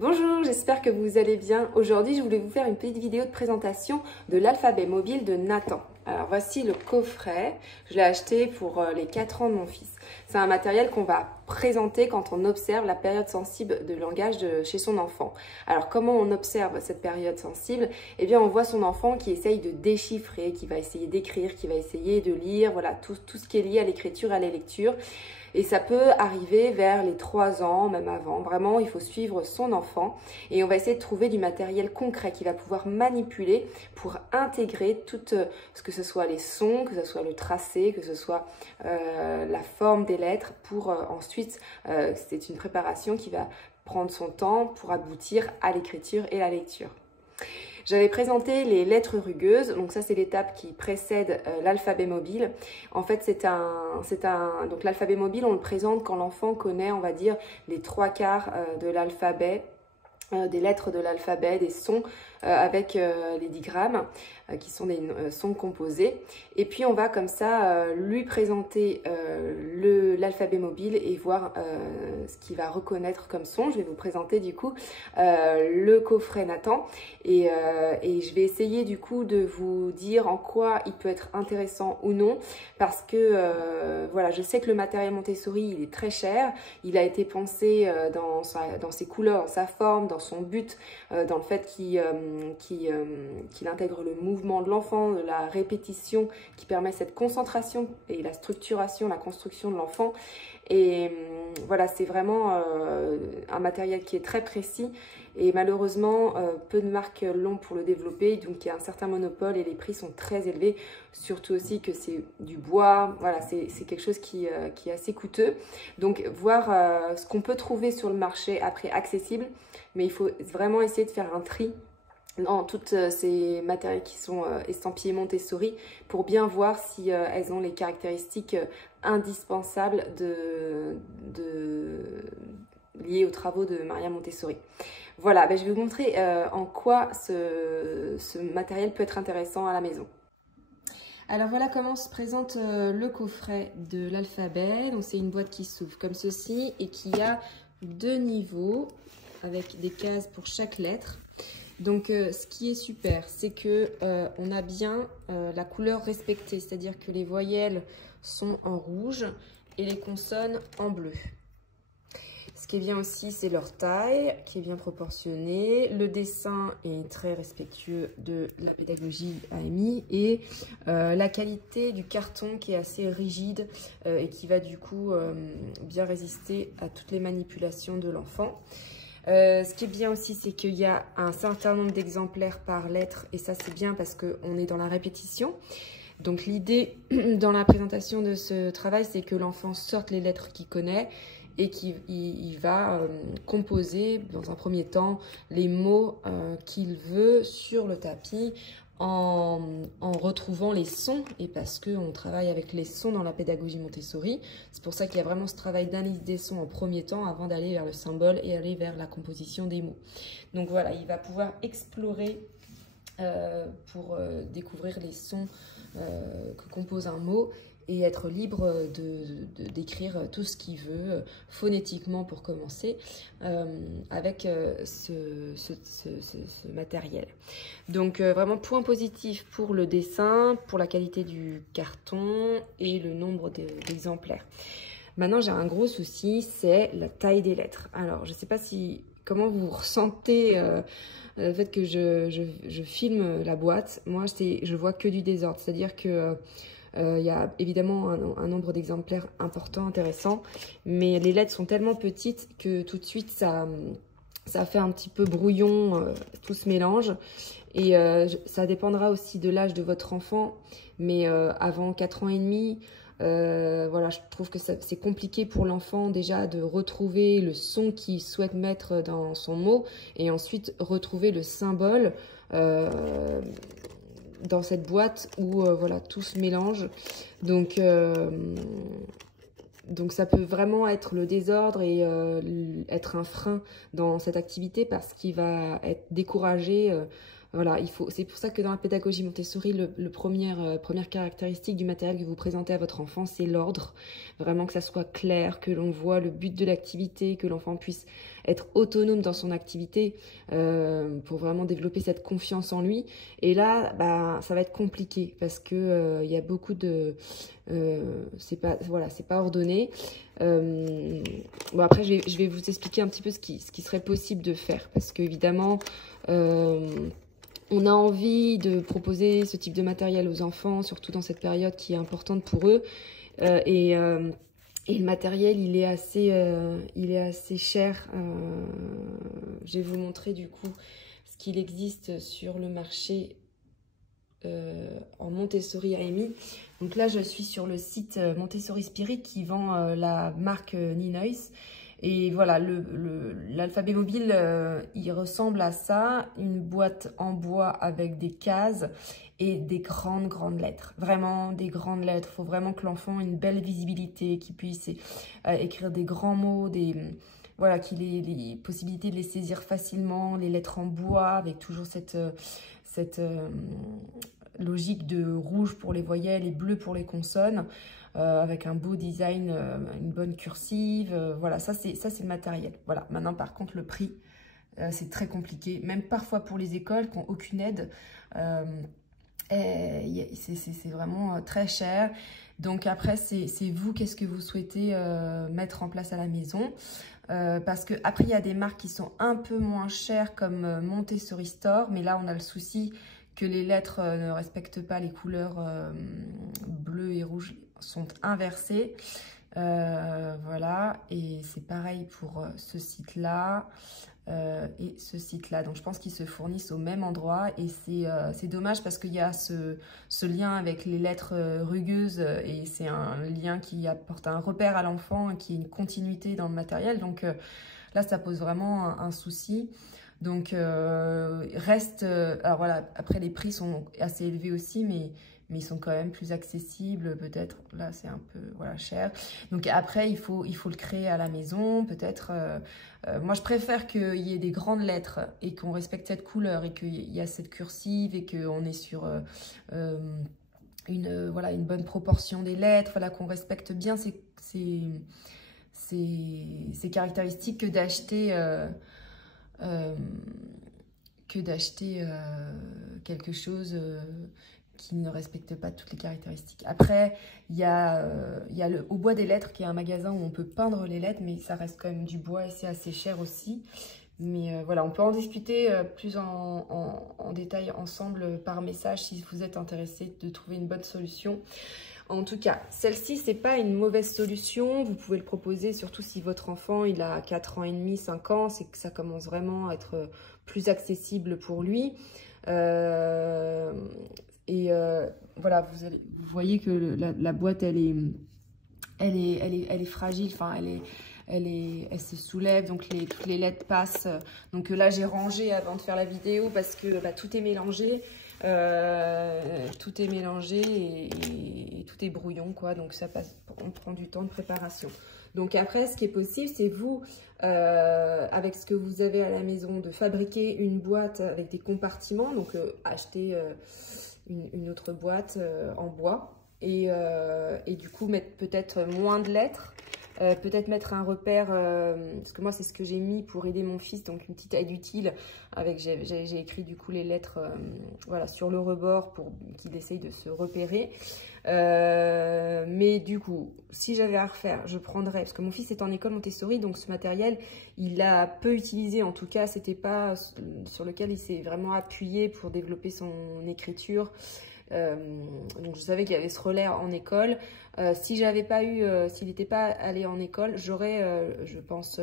Bonjour, j'espère que vous allez bien. Aujourd'hui, je voulais vous faire une petite vidéo de présentation de l'alphabet mobile de Nathan. Alors voici le coffret, je l'ai acheté pour les 4 ans de mon fils. C'est un matériel qu'on va présenter quand on observe la période sensible de langage chez son enfant. Alors comment on observe cette période sensible? Eh bien on voit son enfant qui essaye de déchiffrer, qui va essayer d'écrire, qui va essayer de lire, voilà tout ce qui est lié à l'écriture, à la lecture. Et ça peut arriver vers les 3 ans, même avant. Vraiment, il faut suivre son enfant et on va essayer de trouver du matériel concret qu'il va pouvoir manipuler pour intégrer tout, que ce soit les sons, que ce soit le tracé, que ce soit la forme des lettres pour ensuite, c'est une préparation qui va prendre son temps pour aboutir à l'écriture et la lecture. J'avais présenté les lettres rugueuses, donc ça c'est l'étape qui précède l'alphabet mobile. En fait donc l'alphabet mobile on le présente quand l'enfant connaît, on va dire, les 3/4 de l'alphabet, des lettres de l'alphabet, des sons avec les digrammes qui sont des sons composés. Et puis on va comme ça lui présenter l'alphabet mobile et voir ce qu'il va reconnaître comme son. Je vais vous présenter du coup le coffret Nathan et je vais essayer du coup de vous dire en quoi il peut être intéressant ou non, parce que voilà, je sais que le matériel Montessori il est très cher, il a été pensé dans ses couleurs, dans sa forme, dans son but, dans le fait qu'il intègre le mouvement de l'enfant, de la répétition qui permet cette concentration et la structuration, la construction de l'enfant. Et voilà, c'est vraiment un matériel qui est très précis et malheureusement peu de marques l'ont pour le développer, donc il y a un certain monopole et les prix sont très élevés, surtout aussi que c'est du bois, voilà, c'est quelque chose qui est assez coûteux. Donc voir ce qu'on peut trouver sur le marché après accessible, mais il faut vraiment essayer de faire un tri dans toutes ces matériels qui sont estampillés Montessori pour bien voir si elles ont les caractéristiques indispensables liées aux travaux de Maria Montessori. Voilà, je vais vous montrer en quoi ce matériel peut être intéressant à la maison. Alors voilà comment se présente le coffret de l'alphabet. Donc c'est une boîte qui s'ouvre comme ceci et qui a 2 niveaux avec des cases pour chaque lettre. Donc ce qui est super, c'est que on a bien la couleur respectée, c'est-à-dire que les voyelles sont en rouge et les consonnes en bleu. Ce qui est bien aussi, c'est leur taille qui est bien proportionnée. Le dessin est très respectueux de la pédagogie AMI et la qualité du carton qui est assez rigide et qui va du coup bien résister à toutes les manipulations de l'enfant. Ce qui est bien aussi, c'est qu'il y a un certain nombre d'exemplaires par lettre et ça c'est bien parce qu'on est dans la répétition. Donc l'idée dans la présentation de ce travail, c'est que l'enfant sorte les lettres qu'il connaît et qu'il va composer dans un premier temps les mots qu'il veut sur le tapis en retrouvant les sons, et parce qu'on travaille avec les sons dans la pédagogie Montessori. C'est pour ça qu'il y a vraiment ce travail d'analyse des sons en premier temps avant d'aller vers le symbole et aller vers la composition des mots. Donc voilà, il va pouvoir explorer pour découvrir les sons que compose un mot et être libre d'écrire tout ce qu'il veut, phonétiquement pour commencer, avec ce matériel. Donc vraiment point positif pour le dessin, pour la qualité du carton et le nombre d'exemplaires. Maintenant j'ai un gros souci, c'est la taille des lettres. Alors je ne sais pas comment vous ressentez le fait que je filme la boîte. Moi je vois que du désordre, c'est-à-dire que il y a évidemment un nombre d'exemplaires important, intéressant, mais les lettres sont tellement petites que tout de suite ça fait un petit peu brouillon, tout se mélange. Et ça dépendra aussi de l'âge de votre enfant, mais avant 4 ans et demi, voilà, je trouve que c'est compliqué pour l'enfant déjà de retrouver le son qu'il souhaite mettre dans son mot et ensuite retrouver le symbole dans cette boîte où voilà, tout se mélange. Donc ça peut vraiment être le désordre et être un frein dans cette activité parce qu'il va être découragé Voilà, c'est pour ça que dans la pédagogie Montessori, première caractéristique du matériel que vous présentez à votre enfant, c'est l'ordre. Vraiment que ça soit clair, que l'on voit le but de l'activité, que l'enfant puisse être autonome dans son activité pour vraiment développer cette confiance en lui. Et là, bah, ça va être compliqué parce que il y a beaucoup de... c'est pas ordonné. Bon, après, je vais vous expliquer un petit peu ce qui serait possible de faire parce qu'évidemment... on a envie de proposer ce type de matériel aux enfants, surtout dans cette période qui est importante pour eux. Et le matériel, il est assez cher. Je vais vous montrer du coup ce qu'il existe sur le marché en Montessori AMI. Donc là, je suis sur le site Montessori Spirit qui vend la marque Ninois. Et voilà, l'alphabet mobile, il ressemble à ça, une boîte en bois avec des cases et des grandes lettres. Vraiment des grandes lettres. Il faut vraiment que l'enfant ait une belle visibilité, qu'il puisse écrire des grands mots, voilà, qu'il ait les possibilités de les saisir facilement, les lettres en bois avec toujours cette logique de rouge pour les voyelles et bleu pour les consonnes. Avec un beau design, une bonne cursive, voilà, ça c'est le matériel. Voilà, maintenant par contre le prix, c'est très compliqué, même parfois pour les écoles qui n'ont aucune aide, c'est vraiment très cher. Donc après, c'est vous, qu'est-ce que vous souhaitez mettre en place à la maison. Parce que après il y a des marques qui sont un peu moins chères comme Montessori Store, mais là on a le souci que les lettres ne respectent pas les couleurs bleues et rouges, sont inversées. Voilà, et c'est pareil pour ce site-là et ce site-là. Donc je pense qu'ils se fournissent au même endroit et c'est dommage parce qu'il y a ce lien avec les lettres rugueuses et c'est un lien qui apporte un repère à l'enfant et qui est une continuité dans le matériel. Donc là, ça pose vraiment un souci. Donc, alors voilà, après les prix sont assez élevés aussi, mais ils sont quand même plus accessibles, peut-être. Là, c'est un peu voilà, cher. Donc après, il faut le créer à la maison, peut-être. Moi, je préfère qu'il y ait des grandes lettres et qu'on respecte cette couleur et qu'il y a cette cursive et qu'on est sur une bonne proportion des lettres, voilà, qu'on respecte bien ces caractéristiques que d'acheter... quelque chose qui ne respecte pas toutes les caractéristiques. Après, il y a au Bois des Lettres, qui est un magasin où on peut peindre les lettres, mais ça reste quand même du bois et c'est assez cher aussi. Mais voilà, on peut en discuter plus en détail ensemble par message si vous êtes intéressé de trouver une bonne solution. En tout cas, celle-ci, c'est pas une mauvaise solution. Vous pouvez le proposer, surtout si votre enfant il a 4 ans et demi, 5 ans, c'est que ça commence vraiment à être plus accessible pour lui. Voilà, vous voyez que la boîte, elle est fragile, enfin, elle se soulève, donc toutes les lettres passent. Donc là, j'ai rangé avant de faire la vidéo parce que tout est mélangé. Tout est mélangé et tout est brouillon, quoi. Donc ça passe, on prend du temps de préparation. Donc après, ce qui est possible, c'est vous, avec ce que vous avez à la maison, de fabriquer une boîte avec des compartiments. Donc acheter une autre boîte en bois et du coup mettre peut-être moins de lettres. Peut-être mettre un repère, parce que moi c'est ce que j'ai mis pour aider mon fils, donc une petite aide utile, avec j'ai écrit du coup les lettres voilà, sur le rebord pour qu'il essaye de se repérer. Mais du coup, si j'avais à refaire, je prendrais, parce que mon fils est en école Montessori, donc ce matériel, il l'a peu utilisé, en tout cas, c'était pas sur lequel il s'est vraiment appuyé pour développer son écriture. Donc je savais qu'il y avait ce relais en école. Si j'avais pas eu, s'il n'était pas allé en école, j'aurais, je pense,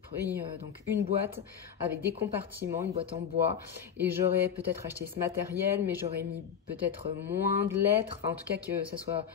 pris donc une boîte avec des compartiments, une boîte en bois, et j'aurais peut-être acheté ce matériel, mais j'aurais mis peut-être moins de lettres, enfin, en tout cas que ça soit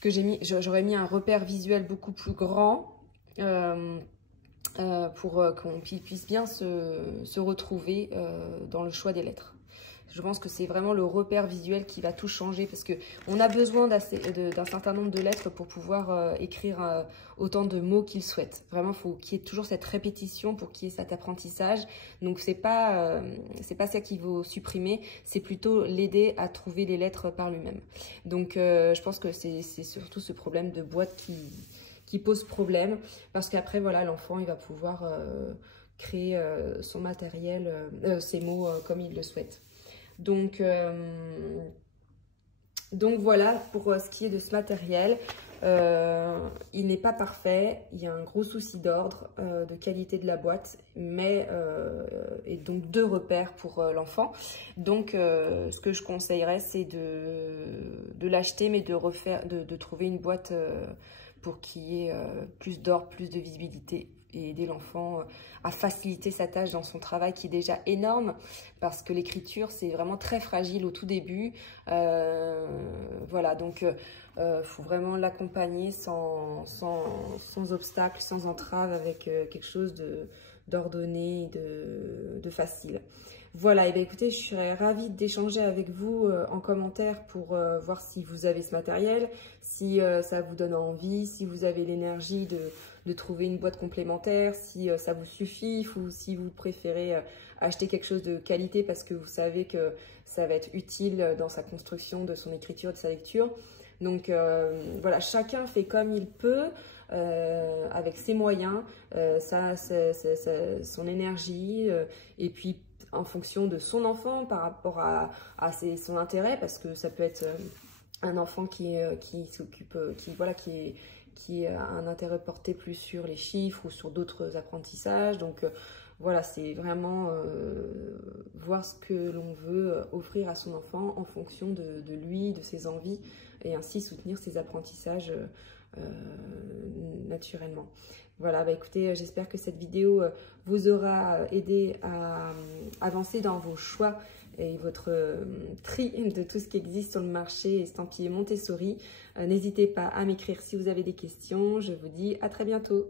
que j'aurais mis un repère visuel beaucoup plus grand. Pour qu'on puisse bien se retrouver dans le choix des lettres. Je pense que c'est vraiment le repère visuel qui va tout changer parce qu'on a besoin d'un certain nombre de lettres pour pouvoir écrire autant de mots qu'il souhaite. Vraiment, il faut qu'il y ait toujours cette répétition pour qu'il y ait cet apprentissage. Donc, c'est pas ça qu'il faut supprimer, c'est plutôt l'aider à trouver les lettres par lui-même. Donc, je pense que c'est surtout ce problème de boîte qui pose problème parce qu'après, voilà, l'enfant, il va pouvoir créer son matériel, ses mots comme il le souhaite. Donc voilà pour ce qui est de ce matériel. Il n'est pas parfait, il y a un gros souci d'ordre, de qualité de la boîte, mais et donc 2 repères pour l'enfant. Donc ce que je conseillerais, c'est de l'acheter, mais de trouver une boîte pour qu'il y ait plus d'ordre, plus de visibilité et aider l'enfant à faciliter sa tâche dans son travail qui est déjà énorme parce que l'écriture c'est vraiment très fragile au tout début. Voilà, donc faut vraiment l'accompagner sans obstacle, sans entrave, avec quelque chose d'ordonné, de facile. Voilà, et bien écoutez, je serais ravie d'échanger avec vous en commentaire pour voir si vous avez ce matériel, si ça vous donne envie, si vous avez l'énergie de trouver une boîte complémentaire, si ça vous suffit ou si vous préférez acheter quelque chose de qualité parce que vous savez que ça va être utile dans sa construction, de son écriture, de sa lecture. Donc voilà, chacun fait comme il peut, avec ses moyens, son énergie, et puis en fonction de son enfant par rapport à son intérêt, parce que ça peut être un enfant qui s'occupe, qui a un intérêt porté plus sur les chiffres ou sur d'autres apprentissages. Donc voilà, c'est vraiment voir ce que l'on veut offrir à son enfant en fonction de lui, de ses envies, et ainsi soutenir ses apprentissages naturellement. Voilà, bah écoutez, j'espère que cette vidéo vous aura aidé à avancer dans vos choix et votre tri de tout ce qui existe sur le marché estampillé Montessori. N'hésitez pas à m'écrire si vous avez des questions. Je vous dis à très bientôt.